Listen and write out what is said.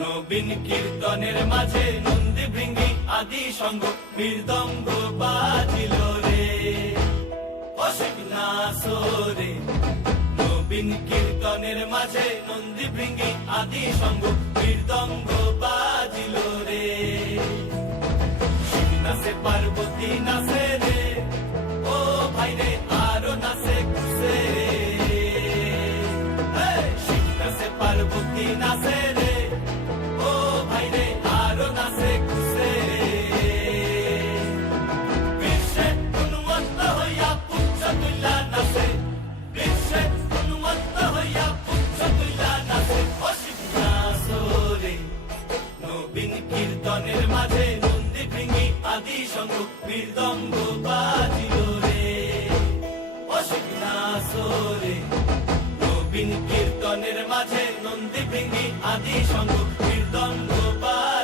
নবীন কীর্তনের মাঝে নন্দী ভৃঙ্গি আদি সঙ্গ মৃদঙ্গ বাজিল রে অসিক নাসরে। নবীন কীর্তনের মাঝে নন্দী ভৃঙ্গি আদি সঙ্গ মৃদঙ্গ বাজিল রে। শিব নাচে পার্বতী নাচে রে, ও ভাই রে আরো নাচে কুসে। শিব নাচে পার্বতী নাচে রে, ও ভাই রে আরো নাচে কুসে। বিশ্বে উন্মত্ত হইয়া পুচ্ছ তুইলা নাচে, বিশ্বে উন্মত্ত হইয়া পুচ্ছ তুইলা নাচে অসিক নাচরে। নবীন কীর্তনের মাঝে নন্দী ভৃঙ্গি আদি সঙ্গ মৃদঙ্গ বাজিল রে অসিক নাচরে। নবীন কীর্তনের মাঝে নন্দী ভৃঙ্গি আদি সঙ্গ মৃদঙ্গ বাজিল।